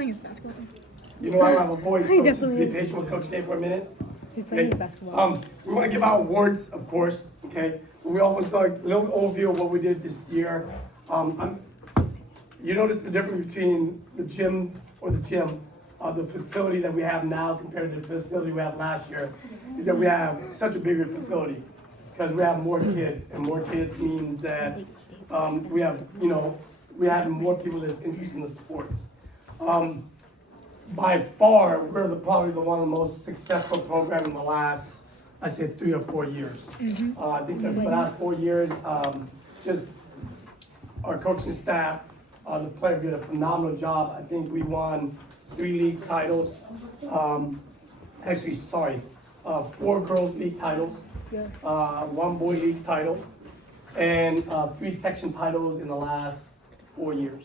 playing his basketball. You know I don't have a voice, so just definitely be is. patient with Coach Nate for a minute. He's playing his basketball. We want to give out awards, of course, okay? We always start a little overview of what we did this year. You notice the difference between the facility that we have now compared to the facility we had last year, is that we have such a bigger facility because we have more kids, and more kids means that we have more people that's interested in the sports. By far, we're probably one of the most successful programs in the last, I say, 3 or 4 years. I think that the last 4 years, just our coaching staff, the players did a phenomenal job. I think we won 3 league titles. 4 girls league titles, 1 boy league title, and 3 section titles in the last 4 years.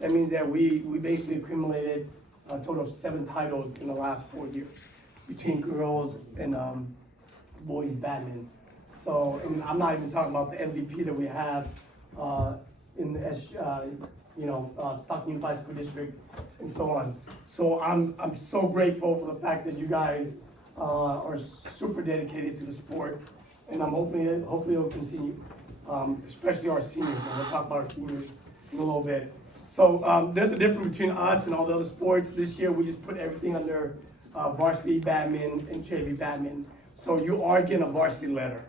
That means that we basically accumulated a total of 7 titles in the last 4 years between girls and boys badminton. So, and I'm not even talking about the MVP that we have in the Stockton Unified School District and so on. So I'm so grateful for the fact that you guys are super dedicated to the sport, and I'm hoping it'll continue, especially our seniors. And we'll talk about our seniors in a little bit. So there's a difference between us and all the other sports. This year we just put everything under varsity badminton and JV badminton. So you are getting a varsity letter.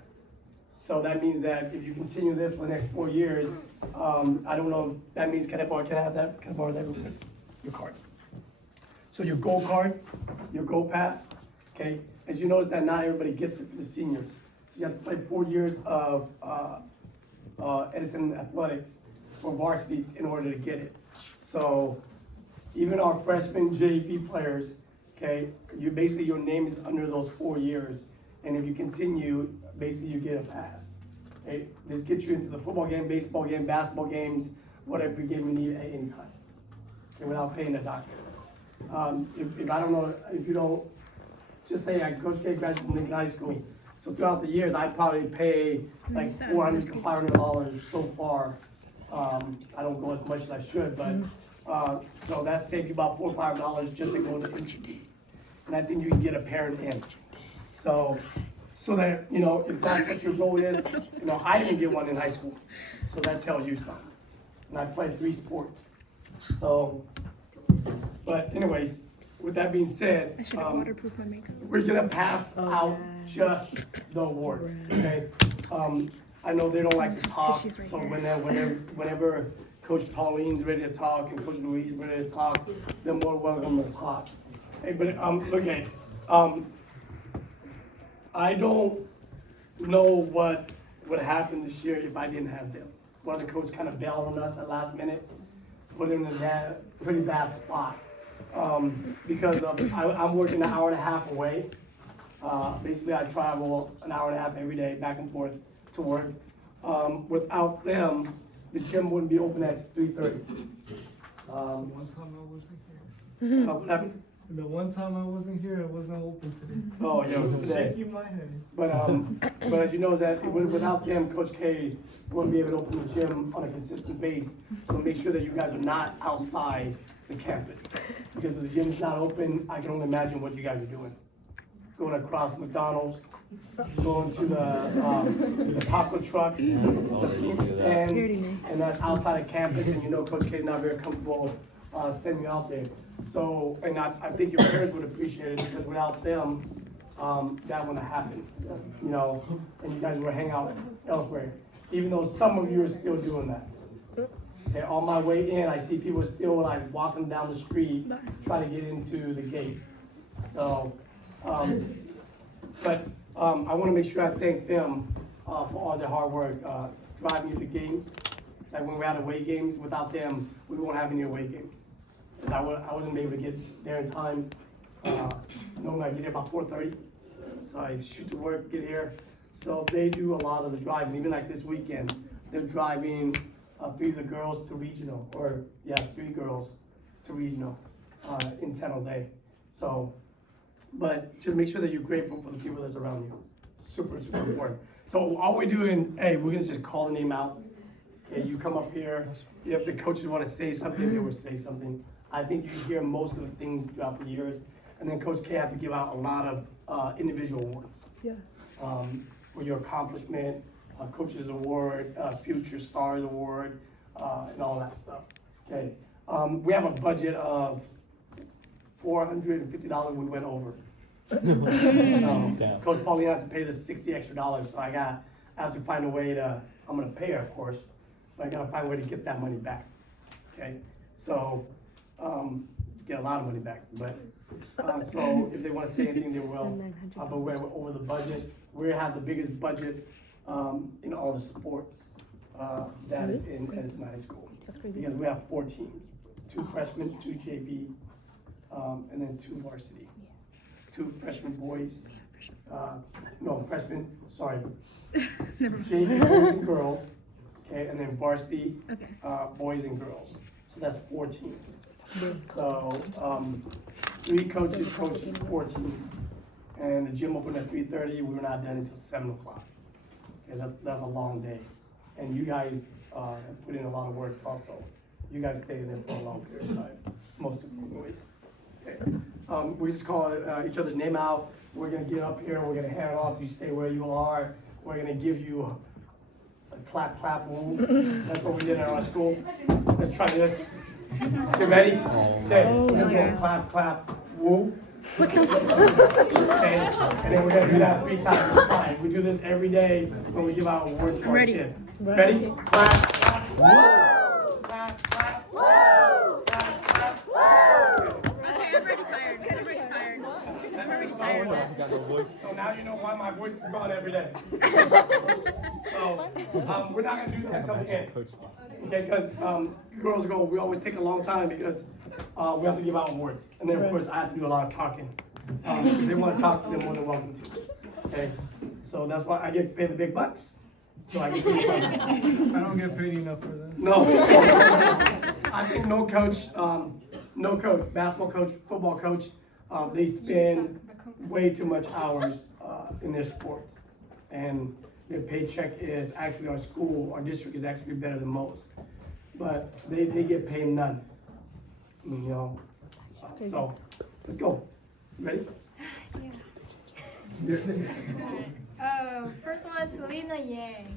So that means that if you continue this for the next 4 years, I don't know, that means, can I borrow that real quick? Your card. So your gold card, your gold pass, okay? As you notice that not everybody gets it for the seniors. So you have to play 4 years of Edison athletics for varsity in order to get it. So even our freshman JV players, okay, basically your name is under those 4 years. And if you continue, basically you get a pass. Okay? This gets you into the football game, baseball game, basketball games, whatever game you need at any time, okay, without paying a doctor. If I don't know, if you don't, just say I Coach K graduated from Lincoln High School. So throughout the years, I probably pay like $400 to $500 so far. I don't go as much as I should, but so that saves you about $4 or $5 just to go to interviews. And I think you can get a parent in. So that, if that's what your goal is, I didn't get one in high school. So that tells you something. And I played 3 sports. So, but anyways, with that being said, I should have waterproofed my makeup. we're gonna pass out just the awards, okay? I know they don't like to talk, Tissues right so here. whenever Coach Pauline's ready to talk and Coach Louise is ready to talk, they're more welcome to talk. Hey, but okay, I don't know what would happen this year if I didn't have them. One of the coaches kind of bailed on us at last minute, put him in that pretty bad spot. Because I'm working an hour and a half away. Basically, I travel an hour and a half every day back and forth to work. Without them, the gym wouldn't be open at 3:30. One time I wasn't here. What happened? The one time I wasn't here, it wasn't open today. Oh, yeah, it was today. Shaking my head. But as you know that without them, Coach K wouldn't be able to open the gym on a consistent base. So make sure that you guys are not outside the campus. Because if the gym's not open, I can only imagine what you guys are doing. Going across McDonald's, going to the taco truck, the pizza stand, and that's outside of campus, and Coach K is not very comfortable sending you out there. So, and I think your parents would appreciate it, because without them, that wouldn't happen, and you guys would hang out elsewhere. Even though some of you are still doing that. Okay, on my way in, I see people still like walking down the street, trying to get into the gate. So, but I want to make sure I thank them for all their hard work, driving me to games. Like when we're at away games, without them, we won't have any away games. I wasn't able to get there in time. Normally I get here about 4:30, so I shoot to work, get here. So they do a lot of the driving. Even like this weekend, they're driving 3 of the girls to regional, 3 girls to regional in San Jose. So, but to make sure that you're grateful for the people that's around you, super important. So all we're doing, we're gonna just call the name out. Okay, you come up here. If the coaches want to say something, they will say something. I think you hear most of the things throughout the years. And then Coach K had to give out a lot of individual awards. Yeah. For your accomplishment, Coaches Award, Future Stars Award, and all that stuff. Okay. We have a budget of $450 we went over. Coach Paulina had to pay the $60 extra, so I have to find a way to, I'm gonna pay her, of course, but I gotta find a way to get that money back, okay? So, get a lot of money back, but, so if they wanna say anything, they will. But we're over the budget. We have the biggest budget, in all the sports, that is in Edison High School. That's crazy. Because we have 4 teams, 2 freshmen, 2 JV, and then 2 varsity. 2 freshman boys, no, freshmen, sorry. JV boys and girls, okay, and then varsity, Okay. boys and girls. So that's 4 teams. So, 3 coaches, 4 teams. And the gym opened at 3:30, we were not done until 7 o'clock. Okay, that's a long day. And you guys, have put in a lot of work also. You guys stayed there for a long period of time, most of you anyways. Okay. We just call each other's name out. We're gonna get up here, we're gonna hand it off, you stay where you are. We're gonna give you a clap, clap, woo. That's what we did in our school. Let's try this. Okay, ready? Okay, we're gonna go clap, clap, woo. Okay, and then we're gonna do that 3 times. Fine. We do this every day when we give out awards for our kids. Ready? Clap, clap, woo! Clap, clap, woo! Clap, clap, woo! Okay, I'm already tired. I'm already tired. I'm already tired. So now you know why my voice is gone every day. So, we're not gonna do that until the end. Okay, because, girls go, we always take a long time because, we have to give out awards. And then, of course, I have to do a lot of talking. If they wanna talk, they're more than welcome to. Okay, so that's why I get paid the big bucks. So I get paid the bucks. I don't get paid enough for this. No. I think no coach, basketball coach, football coach, they spend way too much hours in their sports. And their paycheck is actually our school, our district is actually better than most. But they get paid none, you know. So, let's go. Ready? First one is Selena Yang.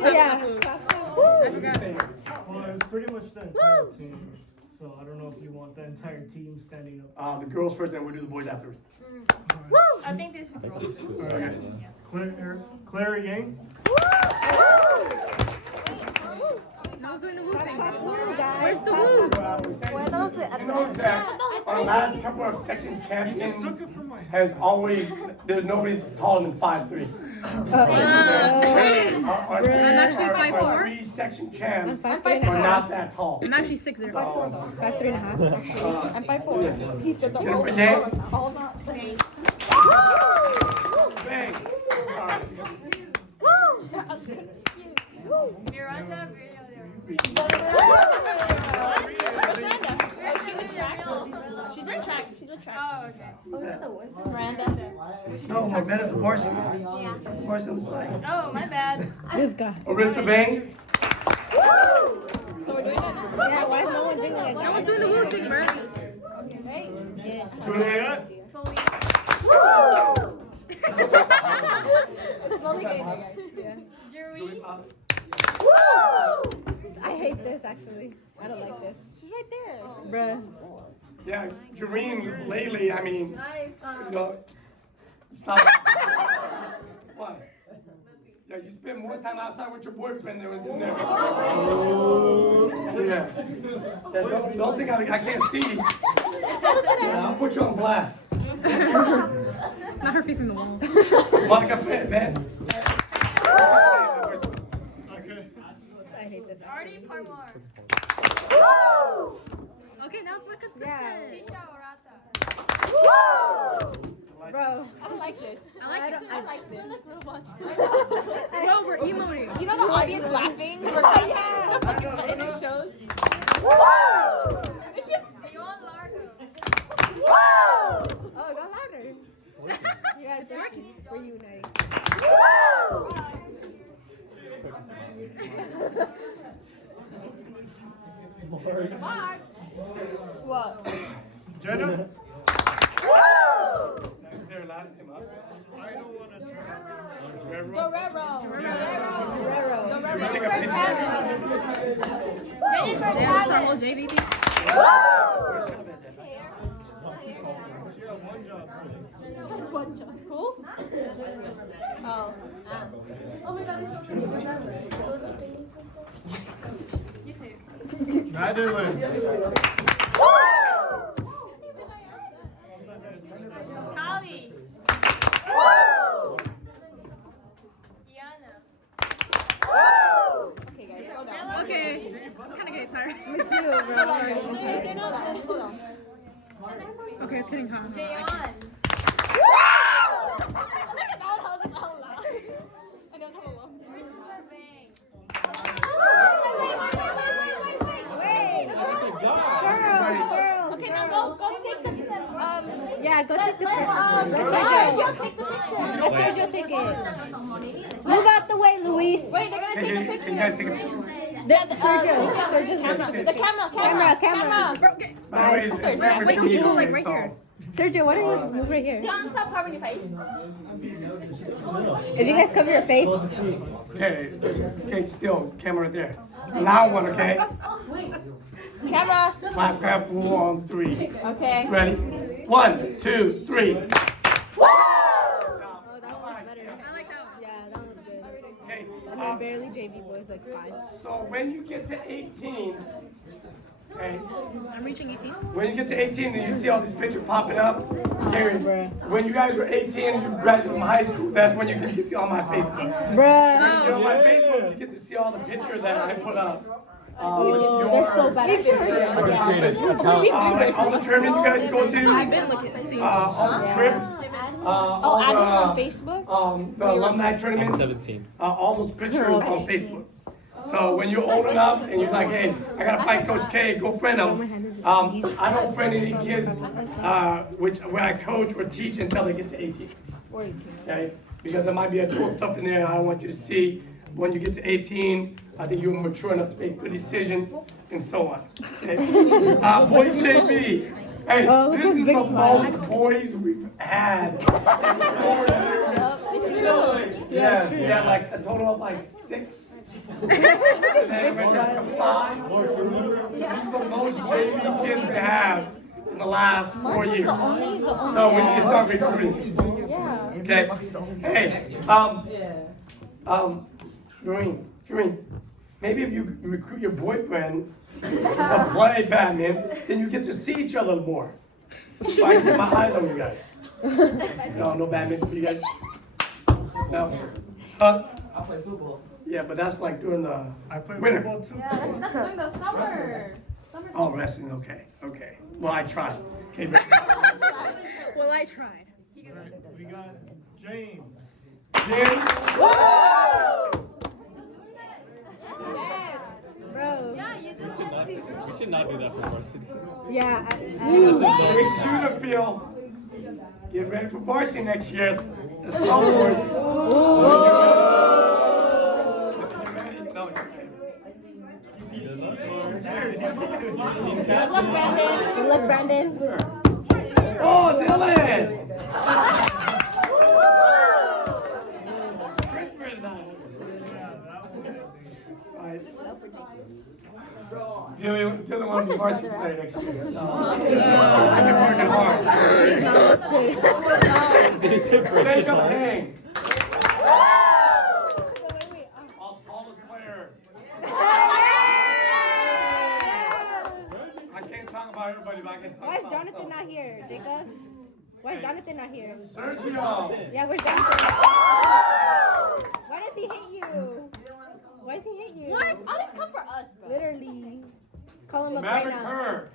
Yeah. Well, it's pretty much the entire team. So I don't know if you want the entire team standing up. The girls first, then we'll do the boys afterwards. I think this is girls. Okay. Claire Yang. I was doing the woo thing. Where's the woo? You know that our last couple of section champions has always, there's nobody taller than 5'3". I'm actually 5'4". Our 3 section champs I'm are 5'3.5". not that tall. I'm actually 6'0". So, 5'3.5". Actually. I'm 5'4". He said that. Jennifer Yang. Bang. Miranda. She's in track. Oh, okay. Miranda. No, Miranda's a varsity. Varsity on the side. Oh, my bad. This guy. Arista Bang. So we're doing that now. Yeah, why is no one doing like that? No one's doing the woo thing, bro. Juliet. Totally. It's slowly getting there, guys. Jury. I hate this actually. I don't like this. She's right there. Bruh. Yeah, Jareen lately, I mean, Nice. you know, stop. What? Yeah, you spend more time outside with your boyfriend than in there. Yeah. Don't think I can't see. Yeah, I'll put you on blast. Not her facing the wall. Monica Fred, man. Okay. I hate this. Artie Parmar. Okay, now it's more consistent. Tisha Orata. Bro. I don't like this. I like it. I like this. Let's move on. Bro, we're emoting. You know the audience laughing? We're like, yeah. And it shows. It's just. Dion Largo. Oh, go louder. Yeah, it's working. We're uniting. What? Jenna? Is there a last name up? I don't want to Guerrero. Can we take a picture? Jennifer Yeah, that's our whole Callis. JV team. She had one job. Who? Oh. You say it. Madeline. Kali. Iana. Okay, guys, hold on. Okay. I'm kind of getting tired. Me too, bro. Hold on. Okay, it's getting hot. Jayon. Christopher Bang. Okay, now go take the Yeah, go take the picture. let Sergio take the picture. Let Sergio take it. Move out the way, Luis. Wait, they're gonna take a Can you picture. guys take a picture? Sergio's The camera. camera. By the way, it's never Wait, you go, like, TV, right so- here. Sergio, why don't you move right here? Don't stop covering your face. If you guys cover your face, Okay, still, camera right there. Now one, okay? Camera. Clap, 1, 3. Okay. Ready? 1, 2, 3. oh, that one was better. I like that one. Yeah, that one was good. Okay. And then barely JV boys like 5. So when you get to 18, okay, I'm reaching 18. when you get to 18 and you see all these pictures popping up, here, when you guys were 18 and you graduated from high school, that's when you can get on my Facebook. Bruh. You know, my Facebook, you get to see all the pictures that I put up. Oh, they're so bad at Like all the tournaments you guys go to, I've been looking to see. all the trips, all Add him on the, Facebook. the alumni tournaments, 17. all those pictures on Facebook. So when you're old enough and you're like, hey, I gotta fight Coach K, go friend him. I don't friend any kids, where I coach or teach until they get to 18. Okay? Because there might be cool stuff in there I don't want you to see. When you get to 18, I think you're mature enough to make good decisions and so on. Okay? Boys JV. Hey, this is the most boys we've had in 4 years. Yes, we had like a total of like 6. And then we went up to 5. This is the most JV kids we have in the last 4 years. So we need to start recruiting. Okay? Hey, Doreen, maybe if you recruit your boyfriend to play badminton, then you get to see each other more. So I can get my eyes on you guys. No badminton for you guys? No? Huh? I play football. Yeah, but that's like during the I play winter. football too. That's during the summer. Oh, wrestling, okay. Well, I tried. Okay, but- Well, I tried. Alright, we got James. James? Bro. Yeah, you do. We should not do that for varsity. Yeah. Big shooter, Phil. Get ready for varsity next year. It's sophomores. Get ready. No, just kidding. Good luck, Brandon. Oh, Dylan! Dylan wants a varsity player next year. I've been working hard. Take up hang. All tallest player. I can't talk about everybody, but I can talk Why is about Jonathan myself. not here, Jacob? Why is Jonathan not here? Sergio! Yeah, where's Jonathan? Why does he hate you? Why does he hate you? What? All these come for us, bro. Literally. Call him up right Maverick now. Kerr!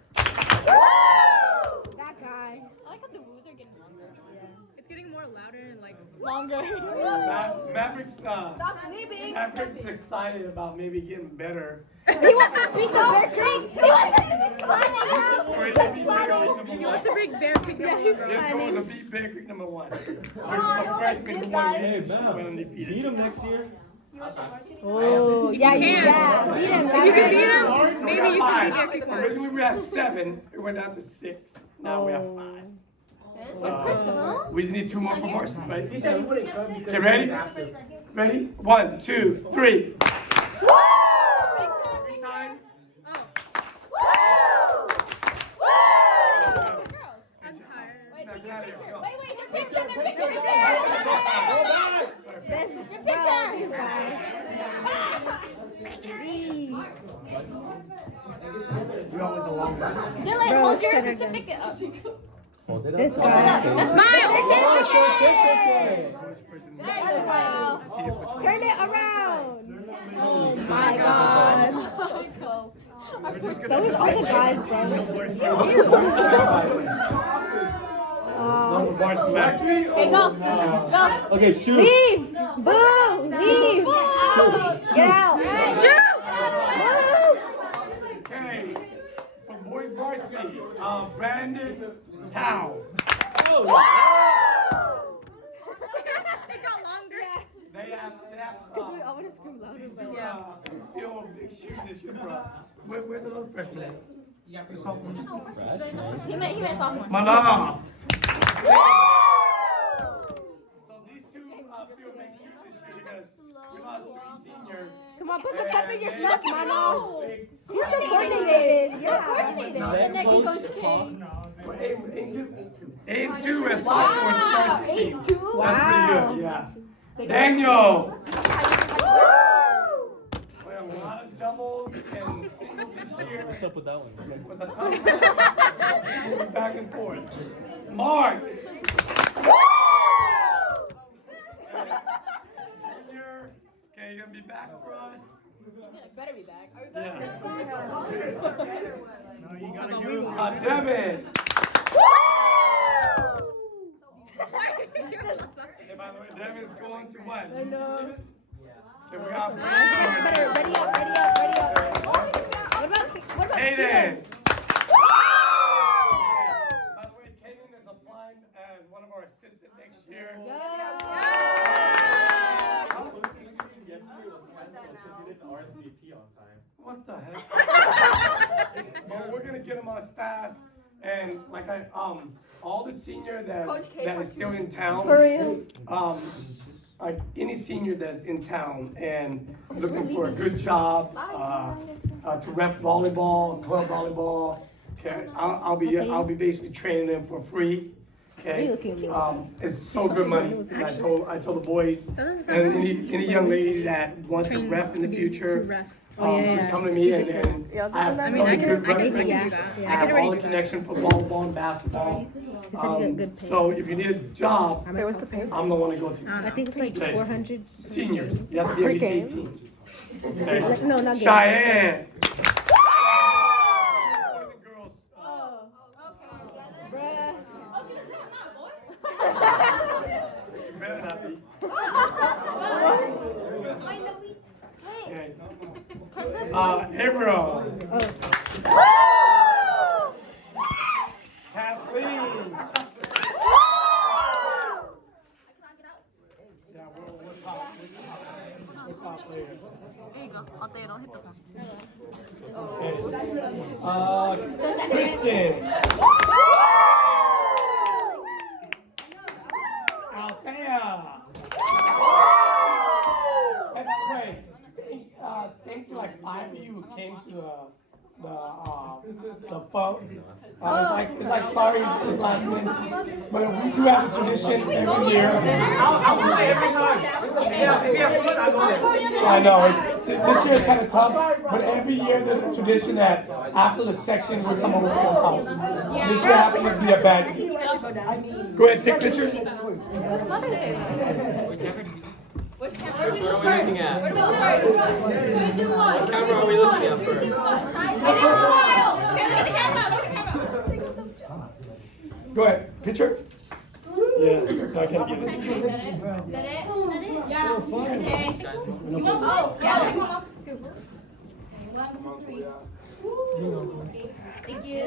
That guy. I like how the woos are getting longer. It's getting more louder and like. Longer. Maverick's Stop sleeping. Maverick's excited about maybe getting better. He wants to beat the Bear Creek. He wants to beat planning out. Or He's he'll be planning. number He one. wants to bring Bear Creek Yeah, number he's one, bro. This planning. goes to beat Bear Creek number 1. There's I a don't like freshman this who guy. won Hey, this went Beat undefeated. him next year. Oh, yeah, can. yeah. Beat him. If you can beat him, Ours, maybe we you got can five. beat Kick One. Originally we had 7, it went down to 6. Now we have 5. We just need 2 more for varsity, right? He said he wouldn't come because Okay, ready? he was after. Ready? 1, 2, 3. 3 times. I'm tired. Wait, Now, take your Gladys, picture. go. Wait, their picture, their picture. Go back. This, your picture. These guys. Jeez. We always the longest. Dylan, Bro, hold your center them. certificate up. This guy. Smile. Wow. See you, put your- Turn it around. Oh my God. So is all the guys, bro. Varsity left. Okay, go. Go. Okay, shoot. Leave! Boo! Leave! Get out! Shoot! Okay, for boys varsity, Brandon Tao. It got longer. They have, Because we all want to scream louder. these two, feel big shoes this year for us. Where's the other freshman at? You got sophomore? He meant sophomore. Mana. So these two feel big shoes this year because we lost 3 seniors. Come on, put some pep in your step, Mano. Big- He's so coordinated. Yeah. Coordinated. The next coach team. Aim 2 as sophomore in the first team. That's Wow. pretty good, yeah. Daniel. We have a lot of doubles and singles this year. What's up with that one? With a ton of back and forth. Mark. Junior. Okay, you're gonna be back for us. Better be back. Yeah. No, you gotta go. Devin. Hey, by the way, Devin's going to what? I know. Okay, we got Better. Ready up. What about Hayden. By the way, Hayden is applying as one of our assistants next year. What the heck? But we're gonna get him on staff, and like all the senior that is still in town. For real? Like any senior that's in town and looking for a good job, to rep volleyball, club volleyball. Okay, I'll be basically training them for free. Okay, it's so good money. I told the boys and any young lady that wants to rep in the future. Just come to me and I have I mean, I can do that. I Yeah, I have can all already the do that. connection for volleyball and basketball. He said you got good pay. So if you need a job, Wait, what's the pay? I'm the one to go to. I think it's like Okay. 400. Senior, you have to be at least 18. Okay. No, not good. Cheyenne. Boys and girls. Bruh. You better not be. Okay. April. Kathleen. Yeah, we're top. We're top players. There you go. I'll hit the phone. Okay. Kristen. Althea. Hey, by the way, thank you like 5 of you who came to the phone. It's like sorry it's just last minute, but we do have a tradition every year. I'll do it every time. Yeah, maybe I'm good. I'll go there. I know this year is kind of tough, but every year there's a tradition that after the section we come over to your house. This year happened to be a bad year. Go ahead, take pictures. What's Mother's Day? Which camera? What are we looking at? Where do we look first? 3, 2, 1. What camera are we looking at 3, 2, 1. first? Smile. Okay, look at the camera. Look at the camera. Go ahead, picture. Yeah, no, I can't get this. Is that it? Yeah. That's it. Oh, yeah. 2. 1, 2, 3.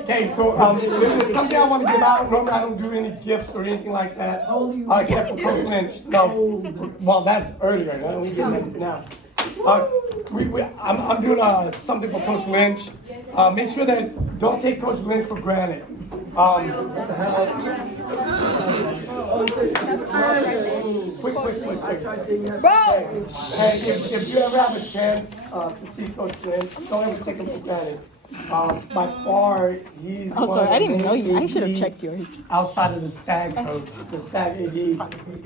Okay, so there's something I want to give out. Normally I don't do any gifts or anything like that, except for Coach Lynch. No, well that's earlier. I don't give anything now. I'm doing something for Coach Lynch. Make sure that don't take Coach Lynch for granted. Quick. Bro! Hey, if you ever have a chance to see Coach Lynch, don't ever take him for granted. By far, he's Oh, sorry, I didn't even know you. I should have AD checked yours. outside of the STAG coach, the STAG AD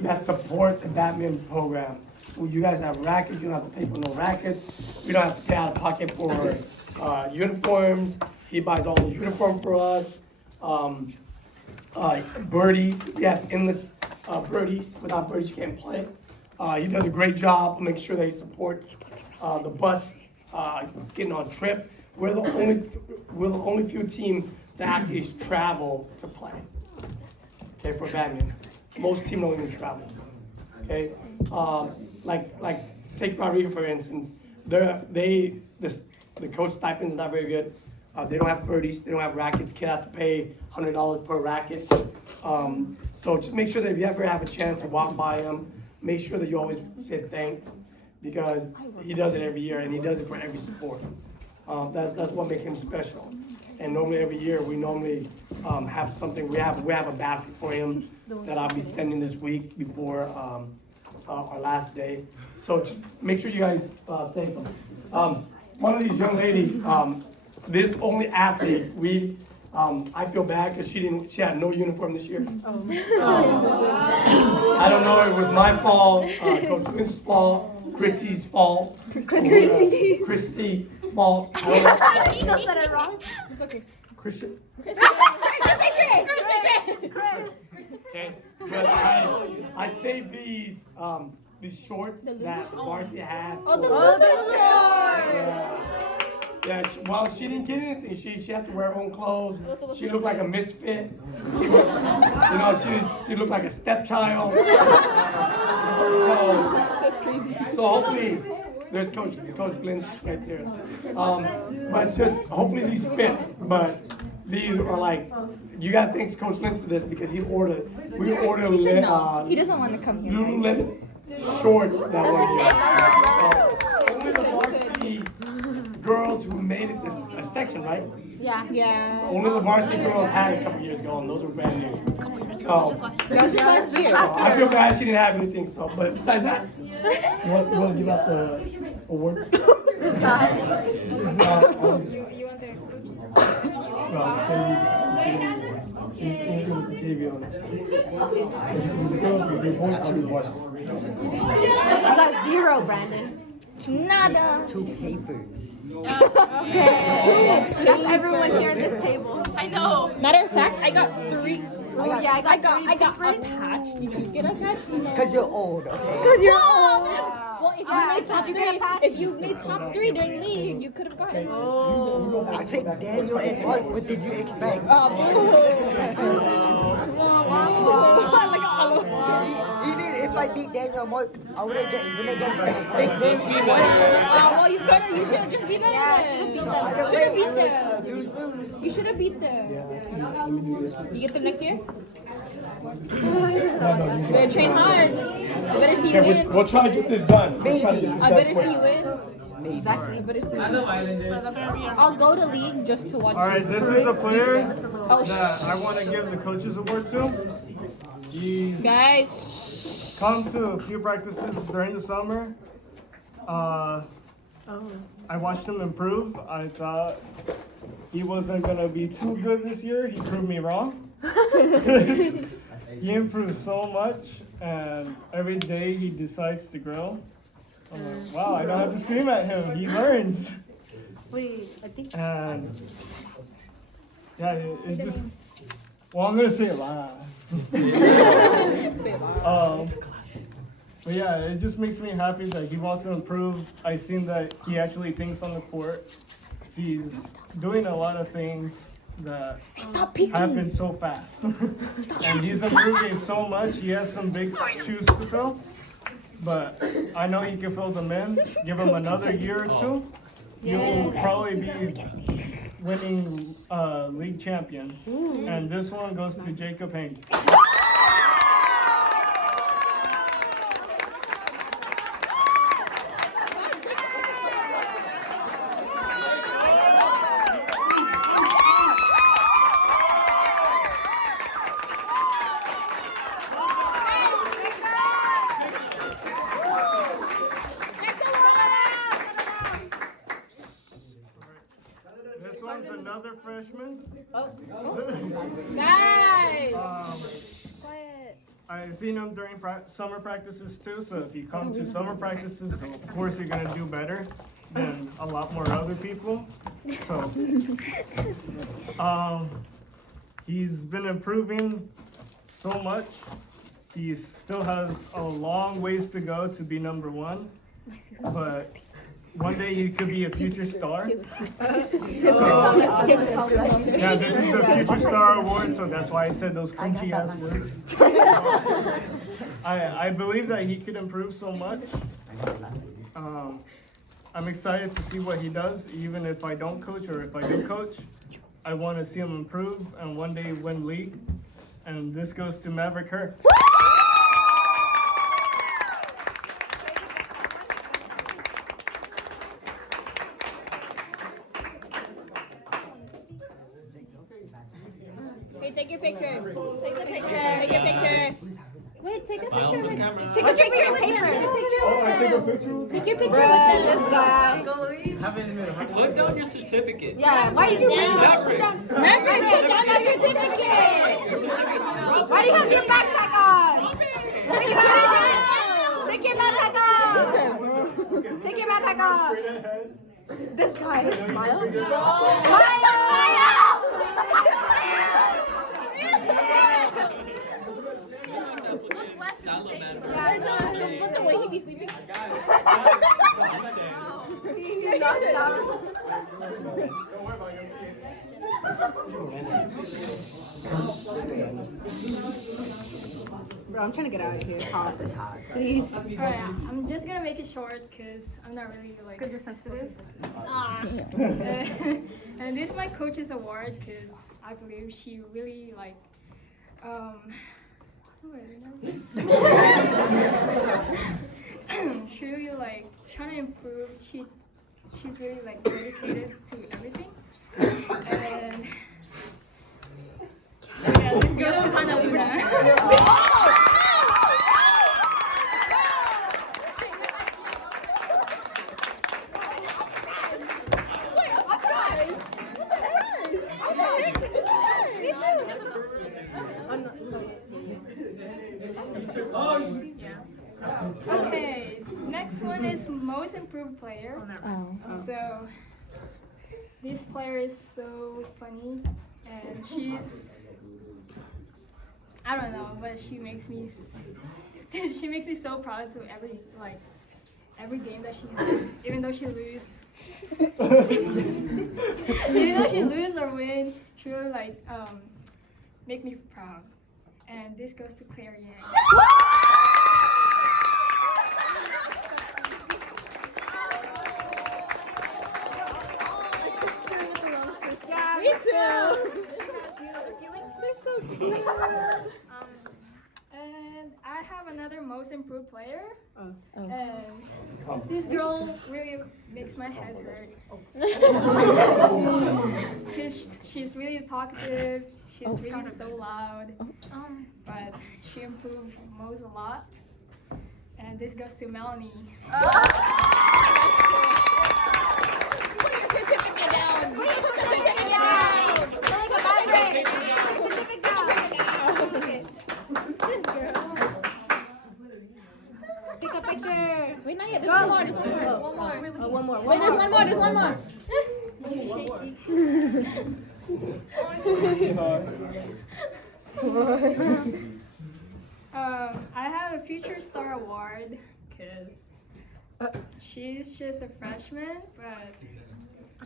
that support the badminton program. When you guys have rackets, you don't have to pay for no rackets. We don't have to pay out of pocket for uniforms. He buys all the uniform for us. Birdies, we have endless birdies. Without birdies, you can't play. He does a great job making sure that he supports the bus getting on trip. We're the only few team that actually travel to play. Okay, for badminton. Most teams don't even travel. Okay, like take Rodrigo for instance. The coach stipend is not very good. They don't have birdies. They don't have rackets. Kid have to pay $100 per racket. So just make sure that if you ever have a chance to walk by him, make sure that you always say thanks because he does it every year and he does it for every sport. That's what makes him special. And normally every year we normally have something. We have a basket for him that I'll be sending this week before our last day. So just make sure you guys thank him. One of these young ladies, this only athlete I feel bad because she had no uniform this year. I don't know if it was my fault, Coach Lynch's fault, Chrissy's fault. Christy's fault. I don't know. You just said it wrong. It's okay. Christy. Chris. Okay. But I saved these shorts that Marcy had. Oh, the shorts! Yeah, well, she didn't get anything. She had to wear her own clothes. She looked like a misfit. She looked like a stepchild. So hopefully, there's Coach Lynch right there. But just hopefully these fit. But these are like, you gotta thank Coach Lynch for this because we ordered He doesn't want to come here. Lululemon shorts that were here. Only the varsity girls who made it this section, right? Yeah. Only the varsity girls had it a couple years ago, and those were brand new. So Just last year. I feel bad she didn't have anything. So, but besides that, you want to give out the award? This guy. You want You got 0, Brandon. Nada. That's everyone here at this table. I know. Matter of fact, I got 3. Oh yeah, I got I got a patch. You can get a patch. Because you're old, okay? Because you're old. Well, if you made top did you get a 3, patch? if you made top 3 during league, you could have gotten. Oh. I picked Daniel and Mark. What did you expect? Even if I beat Daniel and Mark, I wouldn't get big games. Well, you should have just beat them. Yeah, should have beat them. Should have beat them. You should have beat them. You get them next year? Better train hard. I better see you win. We'll try to get this done. I better see you win. Exactly. I better see you win. I'll go to league just to watch. All right, this is a player Oh, that I want to give the coaches award to. He's guys. come to a few practices during the summer. I watched him improve. I thought he wasn't gonna be too good this year. He proved me wrong. He improved so much, and every day he decides to grow. I'm like, wow, I don't have to scream at him. He learns. Wait, I think. And yeah, it's just. Well, I'm gonna say it last. But yeah, it just makes me happy that he wants to improve. I've seen that he actually thinks on the court. He's doing a lot of things that happen so fast. And he's improving so much. He has some big shoes to fill. But I know he can fill them in. Give him another year or two. You'll probably be winning league champions. And this one goes to Jacob Haney. This one's another freshman. Nice. I've seen him during summer practices too, so if you come to summer practices, of course you're gonna do better than a lot more other people. So, he's been improving so much. He still has a long ways to go to be number one, but one day he could be a future star. Yeah, this is the Future Star Award, so that's why I said those cringy ass words. I believe that he could improve so much. I'm excited to see what he does, even if I don't coach or if I do coach. I want to see him improve and one day win league. And this goes to Maverick Hurd. Okay, take your picture. Take the picture. Take your picture. Wait, take a Smile picture. for the camera. Take a picture with paper. Take your picture with this guy. Put down your certificate. Yeah, why did you put Maverick. down? Maverick, put down your certificate. Why do you have your backpack on? Take it off. Take your backpack off. Take your backpack off. This guy is smile. Smile. Look the way he be sleeping. Bro, I'm trying to get out of here. It's hot. Please. Alright, I'm just gonna make it short because I'm not really like. Because you're sensitive? And this is my coach's award because I believe she really like. She really like trying to improve. She's really like dedicated to everything. And yeah, this goes to Hannah Luna. Okay, next one is most improved player. So this player is so funny, and I don't know, but she makes me so proud to every game that she, even though she lose, even though she lose or win, she will make me proud. And this goes to Claire Yang. Yeah, me too. They're so cute. And I have another most improved player. Oh. And this girl really makes my head hurt. Because she's really talkative. She's really so loud. But she improved most a lot. And this goes to Melanie. Put your certificate down. Put the certificate down. This girl. Take a picture. Wait, not yet. There's Go. one more. There's one more. One more. Oh, one more. Wait, there's one more. There's one more. I have a Future Star Award because she's just a freshman, but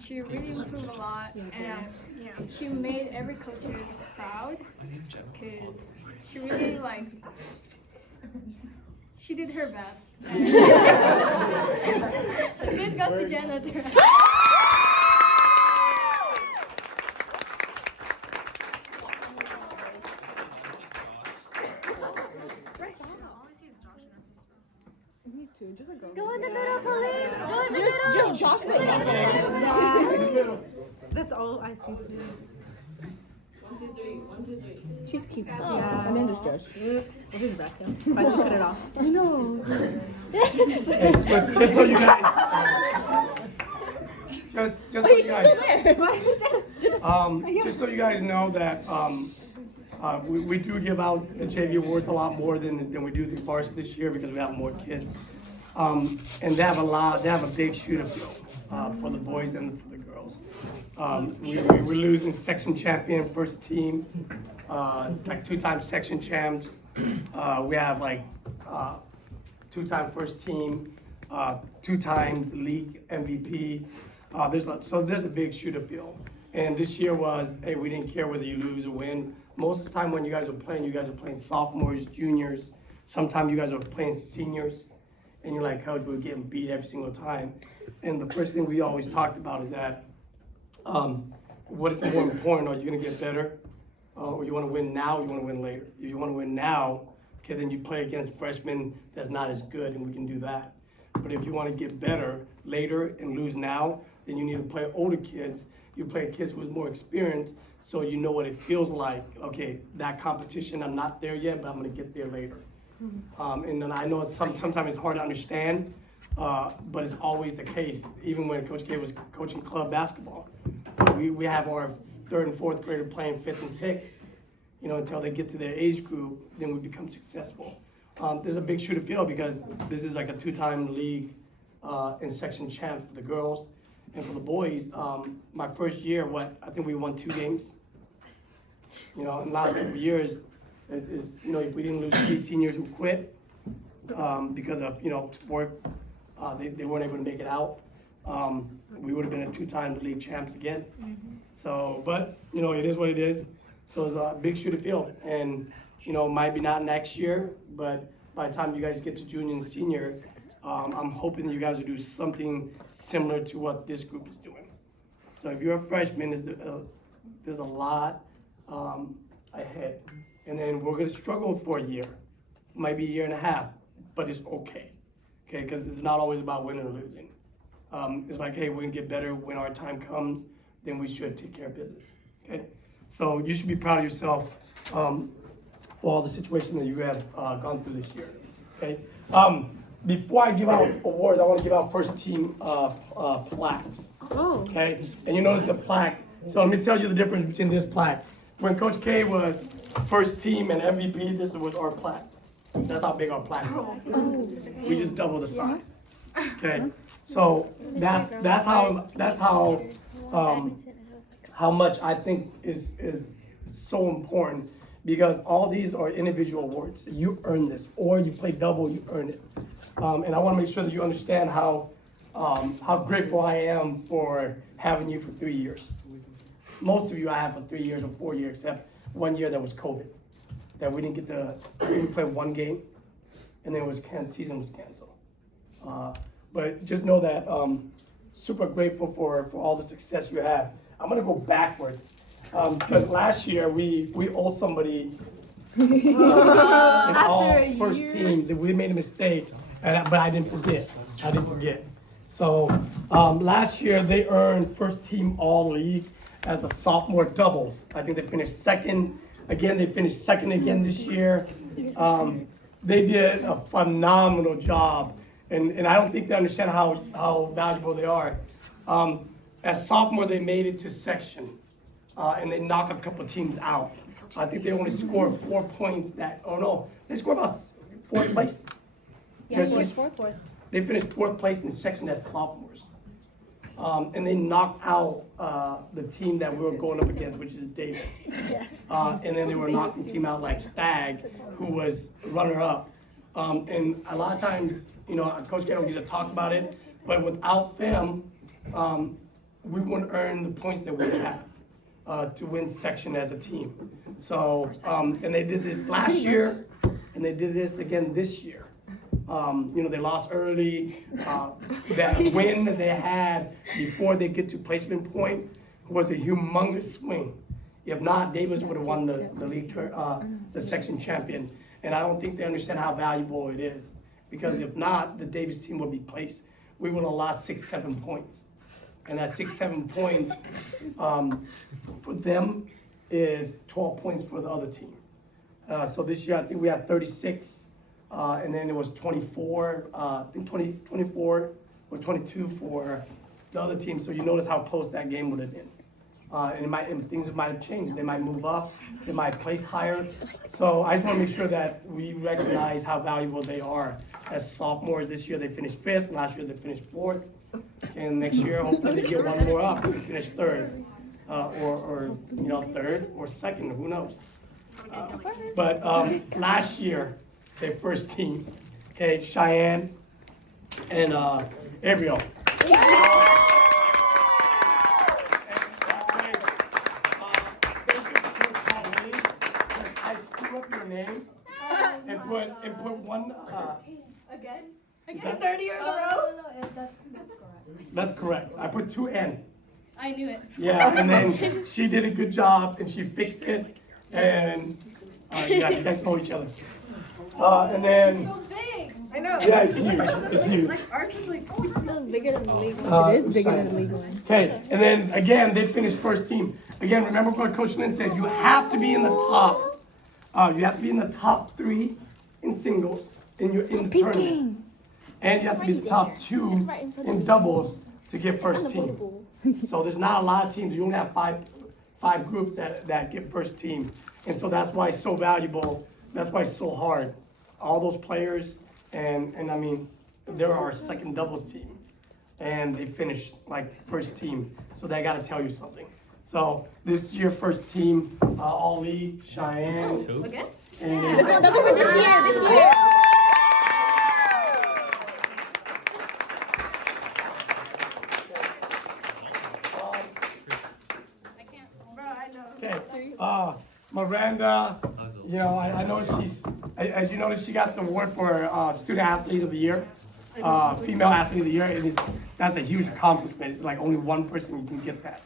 she really improved a lot, and she made every coaches proud because she really she did her best. This goes to Jenna. Go in the middle, Pauline. Go in the middle. Just Josh the Yeah. That's all I see too. She's cute. Yeah. And then there's Josh. Well, his back too. Finally cut it off. I know. Hey, just so you guys, just so Oh, you she's guys, still there. just so you guys know that we do give out the JV awards a lot more than we do the varsity this year because we have more kids. And they have a big shoe to fill for the boys and for the girls. We're losing section champion, first team, like 2-time section champs. We have like 2-time first team, 2 times league MVP. There's a big shoe to fill. And this year was, hey, we didn't care whether you lose or win. Most of the time when you guys are playing sophomores, juniors. Sometimes you guys are playing seniors. And you're like, coach, we're getting beat every single time. And the first thing we always talked about is that what is more important? Are you going to get better? Or you want to win now, or you want to win later? If you want to win now, okay, then you play against freshmen that's not as good, and we can do that. But if you want to get better later and lose now, then you need to play older kids. You play kids with more experience, so you know what it feels like. Okay, that competition, I'm not there yet, but I'm going to get there later. And then I know sometimes it's hard to understand, but it's always the case. Even when Coach K was coaching club basketball, we have our 3rd and 4th grader playing 5th and 6th, until they get to their age group, then we become successful. There's a big shoe to fill because this is like a 2-time league and section champ for the girls. And for the boys, my first year, I think we won 2 games. In the last couple of years, if we didn't lose 3 seniors who quit because of, work, they weren't able to make it out. We would have been a 2-time league champs again. So, but, it is what it is. So it's a big shoe to fill. And, might be not next year, but by the time you guys get to junior and senior, I'm hoping you guys will do something similar to what this group is doing. So if you're a freshman, there's a lot ahead. And then we're gonna struggle for a year, might be a year and a half, but it's okay, because it's not always about winning or losing. It's like, hey, we're gonna get better when our time comes, then we should take care of business, okay? So you should be proud of yourself for all the situation that you have gone through this year, okay? Before I give out awards, I wanna give out first team plaques, okay? And you notice the plaque, so let me tell you the difference between this plaque. When Coach K was first team and MVP, this was our plaque. That's how big our plaque was. We just doubled the size. Okay, so that's how much I think is so important, because all these are individual awards. You earn this, or you play double, you earn it. And I want to make sure that you understand how grateful I am for having you for 3 years. Most of you I have for 3 years or 4 years, except 1 year that was COVID, that we didn't play 1 game, and then season was canceled. But just know that super grateful for all the success you have. I'm gonna go backwards, because last year we owe somebody in all first team that we made a mistake, but I didn't forget. So last year they earned first team all league as a sophomore doubles. I think they finished second. Again, they finished second again this year. They did a phenomenal job, and I don't think they understand how valuable they are. As sophomore, they made it to section, and they knocked a couple teams out. I think they only scored 4 points. They scored about 4th place. Yeah, he was fourth. They finished 4th place in section as sophomores. And they knocked out the team that we were going up against, which is Davis. Yes. And then they were knocking the team out like Stagg, who was runner-up. And a lot of times, Coach K used to talk about it, but without them, we wouldn't earn the points that we have to win section as a team. So, and they did this last year, and they did this again this year. They lost early. That win that they had before they get to placement point was a humongous swing. If not, Davis would have won the league, the section champion. And I don't think they understand how valuable it is. because if not, the Davis team would be placed. We would have lost 6, 7 points. And that 6, 7 points, for them is 12 points for the other team. So this year, I think we had 36, and then it was 24, I think 24 or 22 for the other team. So you notice how close that game would have been. And things might have changed. They might move up, they might place higher. So I just want to make sure that we recognize how valuable they are as sophomores. This year they finished 5th, last year they finished 4th. And next year, hopefully they get one more up and finish 3rd, or 3rd or 2nd, who knows? But last year, okay, first team, okay, Cheyenne and Ariel. I screw up your name and put one. Again? 30 years in a row? No, that's correct. That's correct. I put 2 N. I knew it. Yeah, and then she did a good job and she fixed it. And yeah, you guys know each other. And then So big. I know. yeah, it's huge. It's huge. Like ours is like, That's bigger than the legal one. It is bigger than the legal one. Okay, and then again, they finished first team. Again, remember what Coach Lynn said, you have to be in the top. You have to be in the top 3 in singles in the tournament. And you have to be the top 2 in doubles to get first team. So there's not a lot of teams. You only have five groups that get first team. And so that's why it's so valuable. That's why it's so hard. All those players, and I mean, they're our second doubles team. And they finished like first team. So they got to tell you something. So this year, first team, all league, Cheyenne. again? And This one, that's for this year. This year. Bro, I know. Okay, Miranda, you know, I know as you notice, she got the award for Student Athlete of the Year, Female Athlete of the Year. That's a huge accomplishment. It's like only one person can get that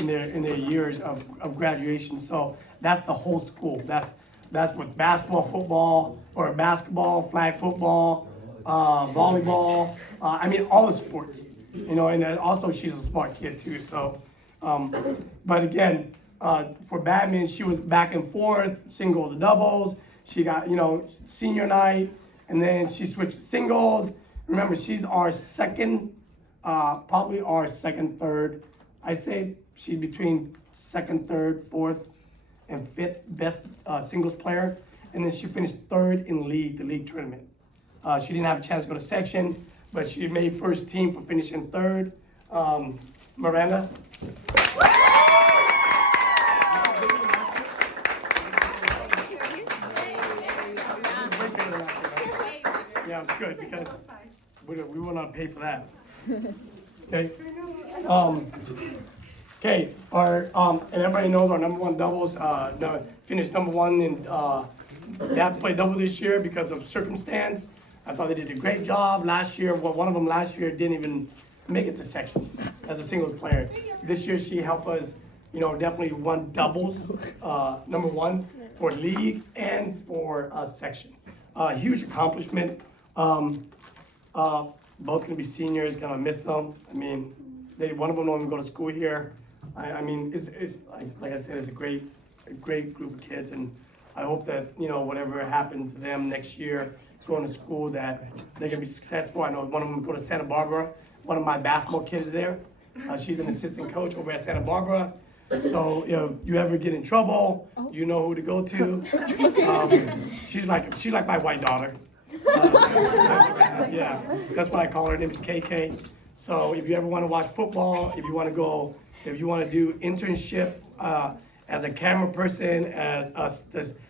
in their years of graduation. So that's the whole school. That's with basketball, football, or basketball, flag football, volleyball. I mean, all the sports. You know, and then also she's a smart kid too. So, but again, for badminton, she was back and forth, singles, doubles. She got, senior night, and then she switched to singles. Remember, she's our second, probably our second, third. I say she's between second, third, fourth, and 5th best singles player. And then she finished 3rd in the league tournament. She didn't have a chance to go to section, but she made first team for finishing 3rd. Miranda. Yeah, it's good because we will not pay for that. Okay. Okay. And everybody knows our #1 doubles finished #1 and they have to play double this year because of circumstance. I thought they did a great job last year. Well, one of them last year didn't even make it to section as a singles player. This year she helped us, definitely won doubles, #1 for league and for section. Huge accomplishment. Both gonna be seniors, gonna miss them. I mean, one of them don't even go to school here. I mean, it's like I said, it's a great group of kids, and I hope that, whatever happens to them next year, going to school, that they're gonna be successful. I know one of them go to Santa Barbara. One of my basketball kids there. She's an assistant coach over at Santa Barbara. So, you ever get in trouble, you know who to go to. She's like my white daughter. Yeah, that's what I call her. Her name is KK. So if you ever want to watch football, if you want to do internship as a camera person, as a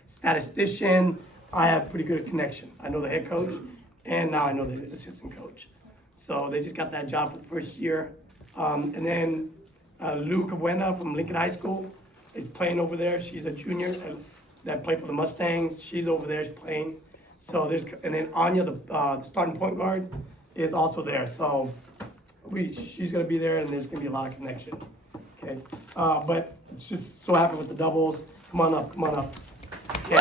statistician, I have pretty good connection. I know the head coach, and now I know the assistant coach. So they just got that job for the first year. And then Lou Cabuena from Lincoln High School is playing over there. She's a junior that played for the Mustangs. She's over there, she's playing. So and then Anya, the starting point guard, is also there. So she's gonna be there, and there's gonna be a lot of connection. Okay, but just so happy with the doubles. Come on up. Okay.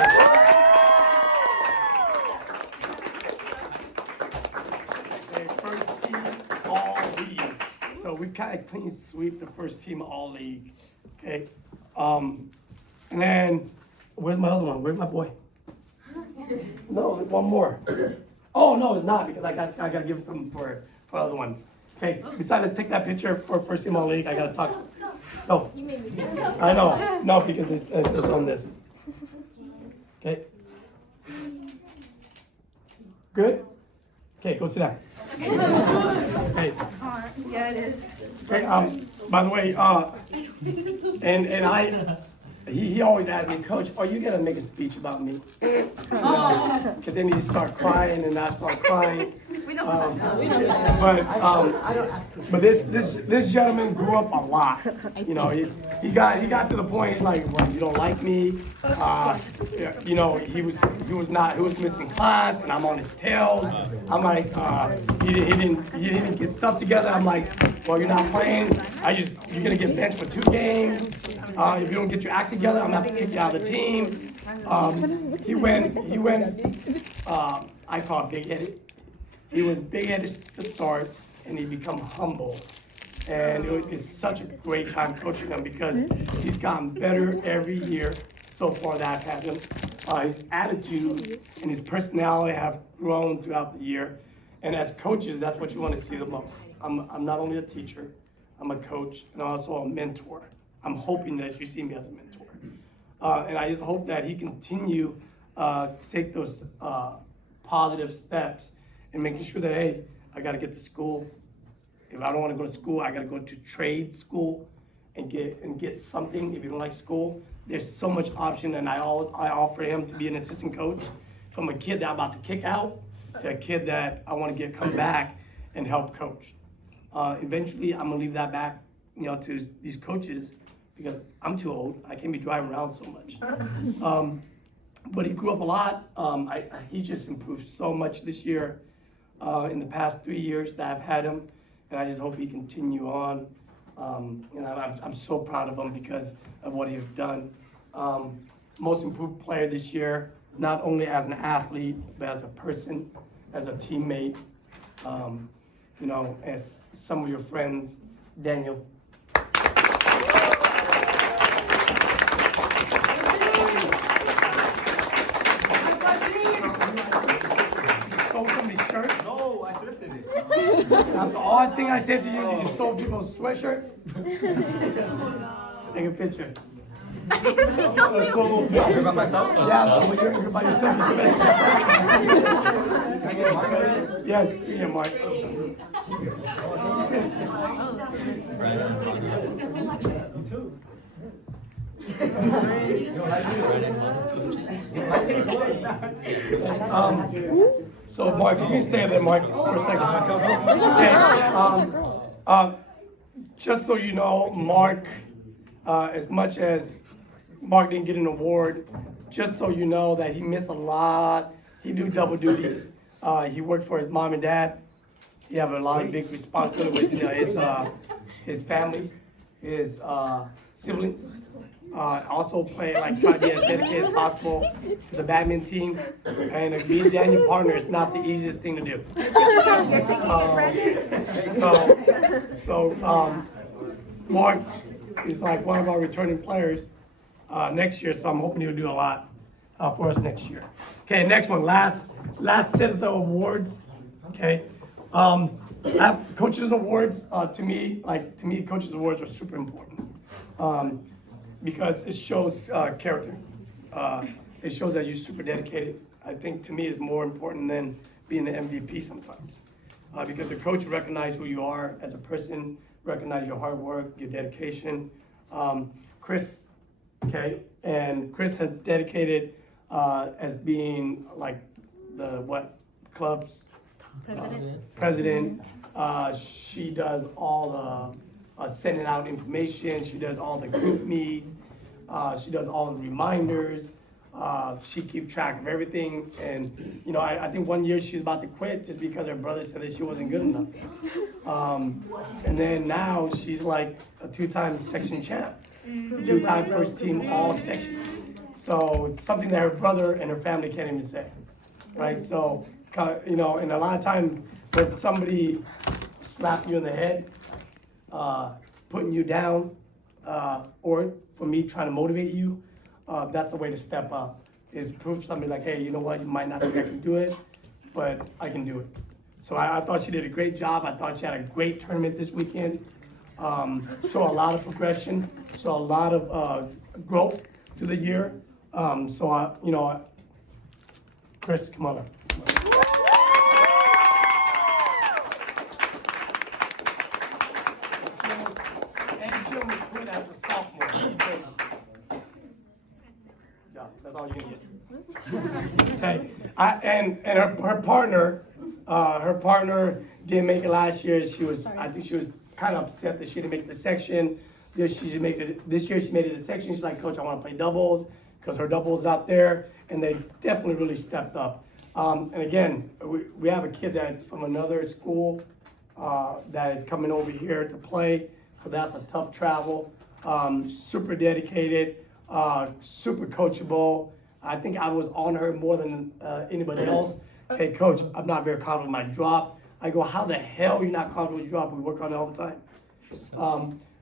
we kind of clean sweep the first team all league, okay? And then, where's my other one? Where's my boy? No, there's one more. Oh, no, it's not, because I gotta give him something for other ones. Okay, besides, let's take that picture for first team all league. I gotta talk. No. I know, no, because it's on this. Okay. Good? Okay, go sit down. Okay. Yeah, it is. Okay, by the way, he always asks me, Coach, are you gonna make a speech about me? Cause then he start crying and I start crying. We know that. But this gentleman grew up a lot. You know, he got to the point he's like, well, you don't like me. You know, he was missing class and I'm on his tail. I'm like, he didn't get stuff together. I'm like, well, you're not playing. You're gonna get benched for 2 games. If you don't get your act together, I'm gonna have to kick you out of the team. He went, I call it big-headed. He was big-headed to start, and he become humble. And it's such a great time coaching him because he's gotten better every year so far that I've had him. His attitude and his personality have grown throughout the year. And as coaches, that's what you want to see the most. I'm not only a teacher, I'm a coach, and also a mentor. I'm hoping that you see me as a mentor. And I just hope that he continue to take those positive steps and making sure that, hey, I gotta get to school. If I don't wanna go to school, I gotta go to trade school and get something. If you don't like school, there's so much option, and I offer him to be an assistant coach from a kid that I'm about to kick out to a kid that I wanna come back and help coach. Eventually, I'm gonna leave that back, you know, to these coaches because I'm too old. I can't be driving around so much. But he grew up a lot. He just improved so much this year in the past 3 years that I've had him. And I just hope he continue on. And I'm so proud of him because of what he's done. Most improved player this year, not only as an athlete, but as a person, as a teammate. You know, as some of your friends, Daniel. Stole somebody's shirt? No, I thrifted it. That's the odd thing I said to you, you stole people's sweatshirt? Take a picture. You're by myself? Yeah, but you're by yourself. Yes, yeah, Mark. So Mark, you can stay there, Mark, for a second. Okay, just so you know, Mark, as much as Mark didn't get an award, just so you know that he missed a lot. He do double duties. He worked for his mom and dad. He have a lot of big responsibilities with his families, his siblings. Also play, like, try to be as dedicated as possible to the badminton team. And being Daniel partner is not the easiest thing to do. You're taking it, So Mark is like one of our returning players next year, so I'm hoping he'll do a lot for us next year. Okay, next one, last set of awards. Okay, coaches awards to me, coaches awards are super important because it shows character. It shows that you're super dedicated. I think to me is more important than being the MVP sometimes, because the coach recognize who you are as a person, recognize your hard work, your dedication. Chris, okay, and Chris has dedicated as being like the club's president. She does all the sending out information. She does all the group meets. She does all the reminders. She keeps track of everything. And you know, I think one year she's about to quit just because her brother said that she wasn't good enough. And then now she's like a 2-time section champ, 2-time first team all section. So it's something that her brother and her family can't even say, right? So, you know, and a lot of times when somebody slaps you in the head, putting you down, or for me trying to motivate you, that's the way to step up. Is prove somebody like, hey, you know what, you might not think I can do it, but I can do it. So I thought she did a great job. I thought she had a great tournament this weekend. Show a lot of progression, show a lot of growth to the year. Chris, come on up. And she'll quit as a sophomore. Good job. That's all you're gonna get. Okay. And her partner didn't make it last year. I think she was kind of upset that she didn't make the section. This year she made it to section. She's like, Coach, I want to play doubles because her doubles out there, and they definitely really stepped up. And again, we have a kid that's from another school that is coming over here to play, so that's a tough travel. Super dedicated, super coachable. I think I was on her more than anybody else. Hey, Coach, I'm not very confident with my drop. I go, how the hell are you not confident with your drop? We work on it all the time.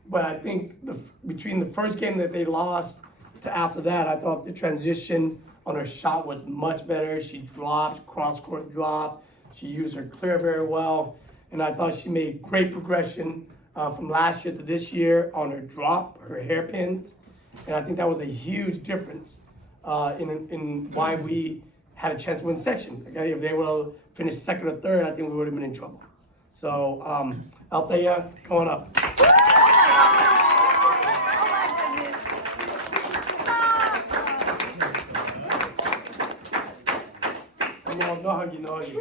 But I think between the first game that they lost to after that, I thought the transition on her shot was much better. She dropped, cross-court drop. She used her clear very well. And I thought she made great progression from last year to this year on her drop, her hairpins. And I think that was a huge difference in why we had a chance to win section. Okay? If they would have finished second or third, I think we would have been in trouble. So, Althea, coming up. No huggy, no huggy.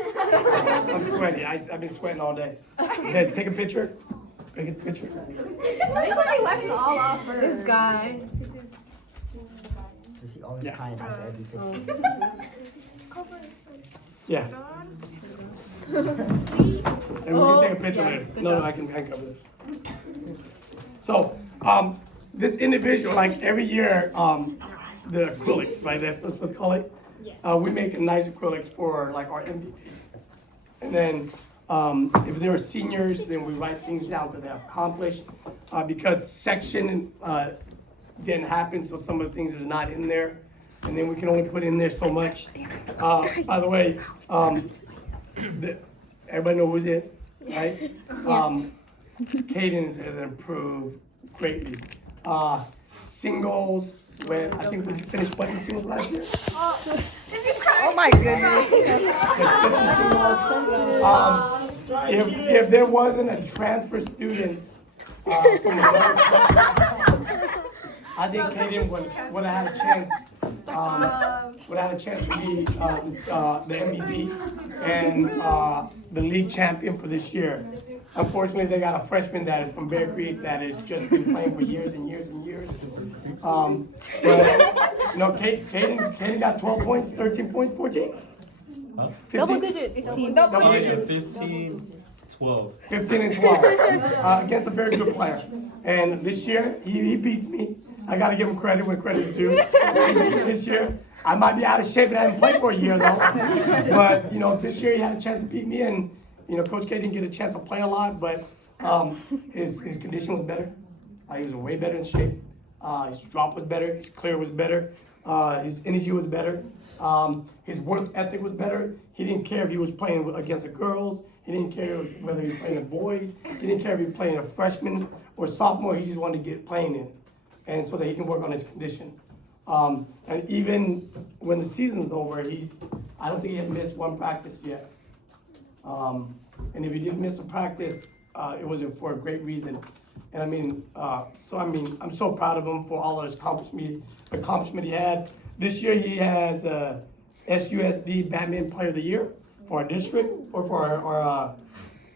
I'm sweaty. I've been sweating all day. Okay, take a picture. Take a picture. Everybody left it all off for This guy. So she always Yeah. crying after every picture. Yeah. And we can take a picture yeah, later. good No, job. I can cover this. So, this individual, like every year, the acrylics, right? That's what we call it. We make a nice acrylics for like our MVP. And then if they were seniors, then we write things down that they accomplished. Because section didn't happen, so some of the things is not in there. And then we can only put in there so much. By the way, everybody know who's it, right? Cadence has improved greatly. Singles, when I think we finished what in singles last year? Oh my goodness. If there wasn't a transfer student from another I think Kaden would have had a chance. Would have had a chance to be the MVP and the league champion for this year. Unfortunately, they got a freshman that is from Bear Creek that has just been playing for years and years and years. Kaden got 12 points, 13 points, 14? Huh? 15? Double digits. Double Yeah, digits. 15, 12. 15 and 12 against a very good player. And this year, he beats me. I got to give him credit when credit's due. This year, I might be out of shape and I haven't played for a year though. But, this year he had a chance to beat me and, Coach K didn't get a chance to play a lot, but his condition was better. He was way better in shape. His drop was better. His clear was better. His energy was better. His work ethic was better. He didn't care if he was playing against the girls. He didn't care whether he was playing with boys. He didn't care if he was playing a freshman or sophomore. He just wanted to get playing in, and so that he can work on his condition. And even when the season's over, I don't think he had missed one practice yet. And if he did miss a practice, it was for a great reason. And I'm so proud of him for all of his accomplishment he had. This year he has SUSD Badminton Player of the Year for our district, or for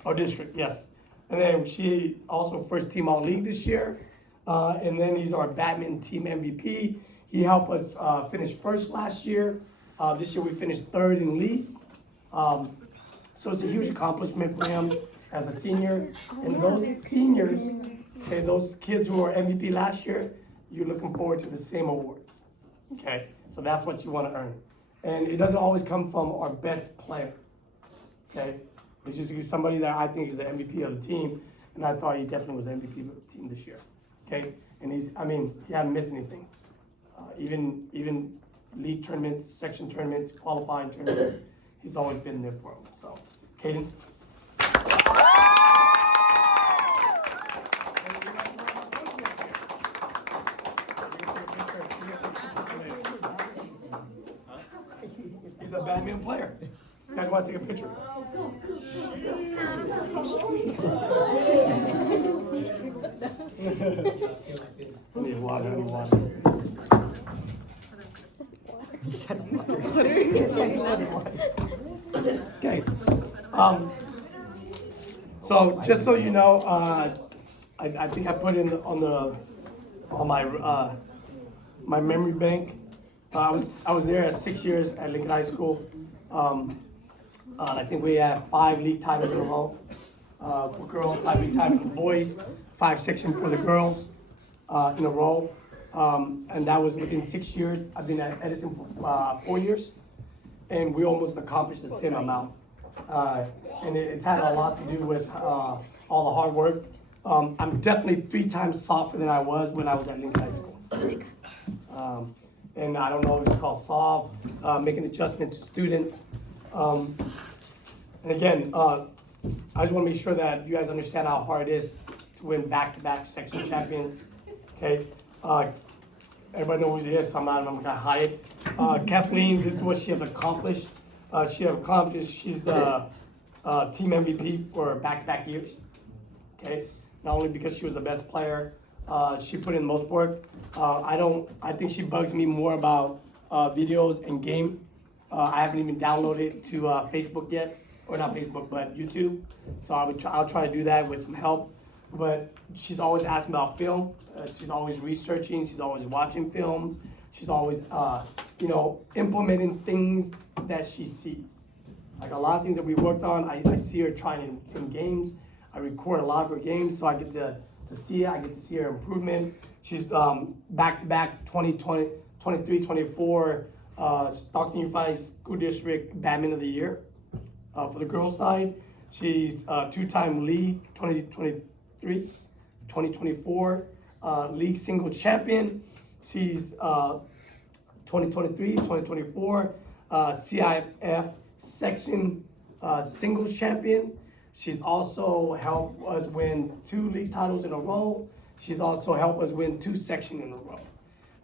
our district, yes. And then she also first team all league this year. And then he's our badminton team MVP. He helped us finish first last year. This year we finished third in league. So it's a huge accomplishment for him as a senior. And those seniors, okay, those kids who were MVP last year, you're looking forward to the same awards. Okay, so that's what you want to earn. And it doesn't always come from our best player. Okay, it's just somebody that I think is the MVP of the team. and I thought he definitely was MVP of the team this year. Okay, and he hadn't missed anything. Even league tournaments, section tournaments, qualifying tournaments, he's always been there for him. So, Caden. He's a badminton player. You guys want to take a picture? I need water. Okay. So just so you know, I think I put in on my my memory bank. I was there at 6 years at Lincoln High School. I think we had 5 league titles in a row for girls, 5 league titles for the boys, 5 section for the girls in a row. And that was within 6 years. I've been at Edison for 4 years, and we almost accomplished the same amount. And it's had a lot to do with all the hard work. I'm definitely 3 times softer than I was when I was at Lincoln High School. And I don't know if it's called soft, making adjustment to students. And again, I just want to make sure that you guys understand how hard it is to win back-to-back section champions. Okay, everybody knows who she is, so I'm gonna hide. Kathleen, this is what she has accomplished. She's the team MVP for back-to-back years. Okay, not only because she was the best player, she put in the most work. I think she bugs me more about videos and game. I haven't even downloaded it to Facebook yet, or not Facebook, but YouTube. So I'll try to do that with some help. But she's always asking about film. She's always researching. She's always watching films. She's always, implementing things that she sees. Like a lot of things that we worked on, I see her trying in games. I record a lot of her games, so I get to see it. I get to see her improvement. She's back-to-back 2020, 23, 24 Stockton Unified School District Badminton of the Year for the girls' side. She's 2-time league 2023, 2024 league single champion. She's 2023, 2024 CIF section singles champion. She's also helped us win 2 league titles in a row. She's also helped us win 2 sections in a row.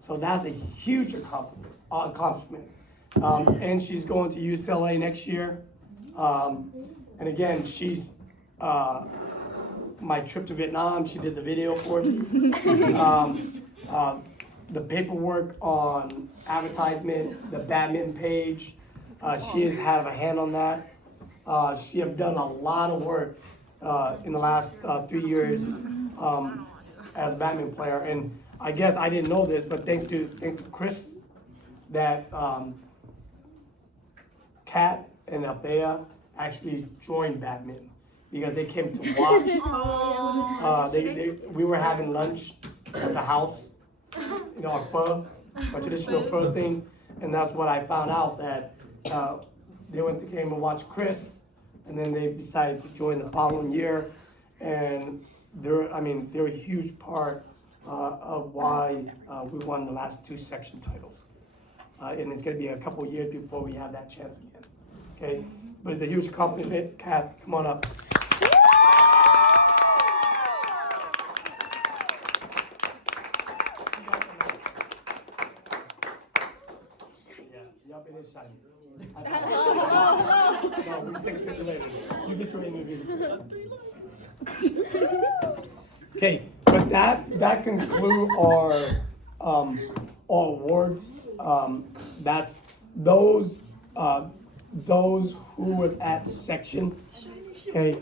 So that's a huge accomplishment. And she's going to UCLA next year. And again, she's my trip to Vietnam. She did the video for me. The paperwork on advertisement, the badminton page. She has had a hand on that. She has done a lot of work in the last 3 years as a badminton player. And I guess I didn't know this, but thanks to Chris, that Kat and Althea actually joined badminton because they came to watch. We were having lunch at the house, our pho, our traditional pho thing, and that's what I found out, that they came and watched Chris, and then they decided to join the following year, and they're a huge part of why we won the last 2 section titles. And it's gonna be a couple years before we have that chance again, okay? But it's a huge compliment. Kat, come on up. No, we take this later. You get your interview. Okay, but that concludes our awards. That's those who was at section. Okay,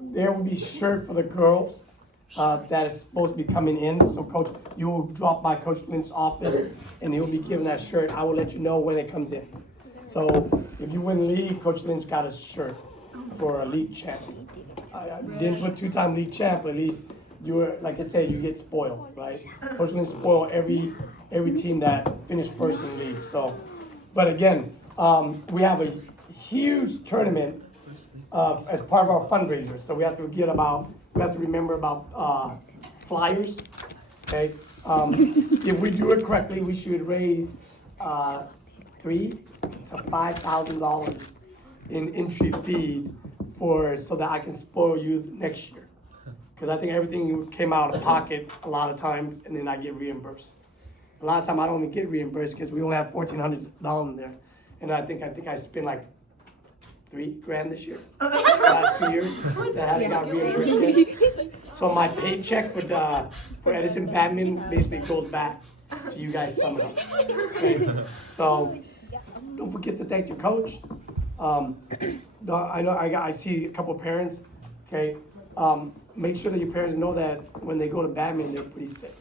there will be shirt for the girls that is supposed to be coming in. So Coach, you will drop by Coach Lynch's office, and he'll be giving that shirt. I will let you know when it comes in. So if you win league, Coach Lynch got a shirt for a league champ. I didn't put 2-time league champ, but at least you were, like I said, you get spoiled, right? Coach Lynch spoiled every team that finished first in the league. So, but again, we have a huge tournament as part of our fundraiser. So we have to remember about flyers, okay? If we do it correctly, we should raise $3,000 to $5,000 in entry fee so that I can spoil you next year. Because I think everything came out of pocket a lot of times, and then I get reimbursed. A lot of time I don't even get reimbursed because we only have $1,400 in there, and I think I spent like $3,000 this year. The last 2 years that haven't got reimbursed yet. So my paycheck for Edison Badminton basically goes back to you guys somehow. Okay? So don't forget to thank your coach. I see a couple of parents. Okay, make sure that your parents know that when they go to badminton, they're pretty sick.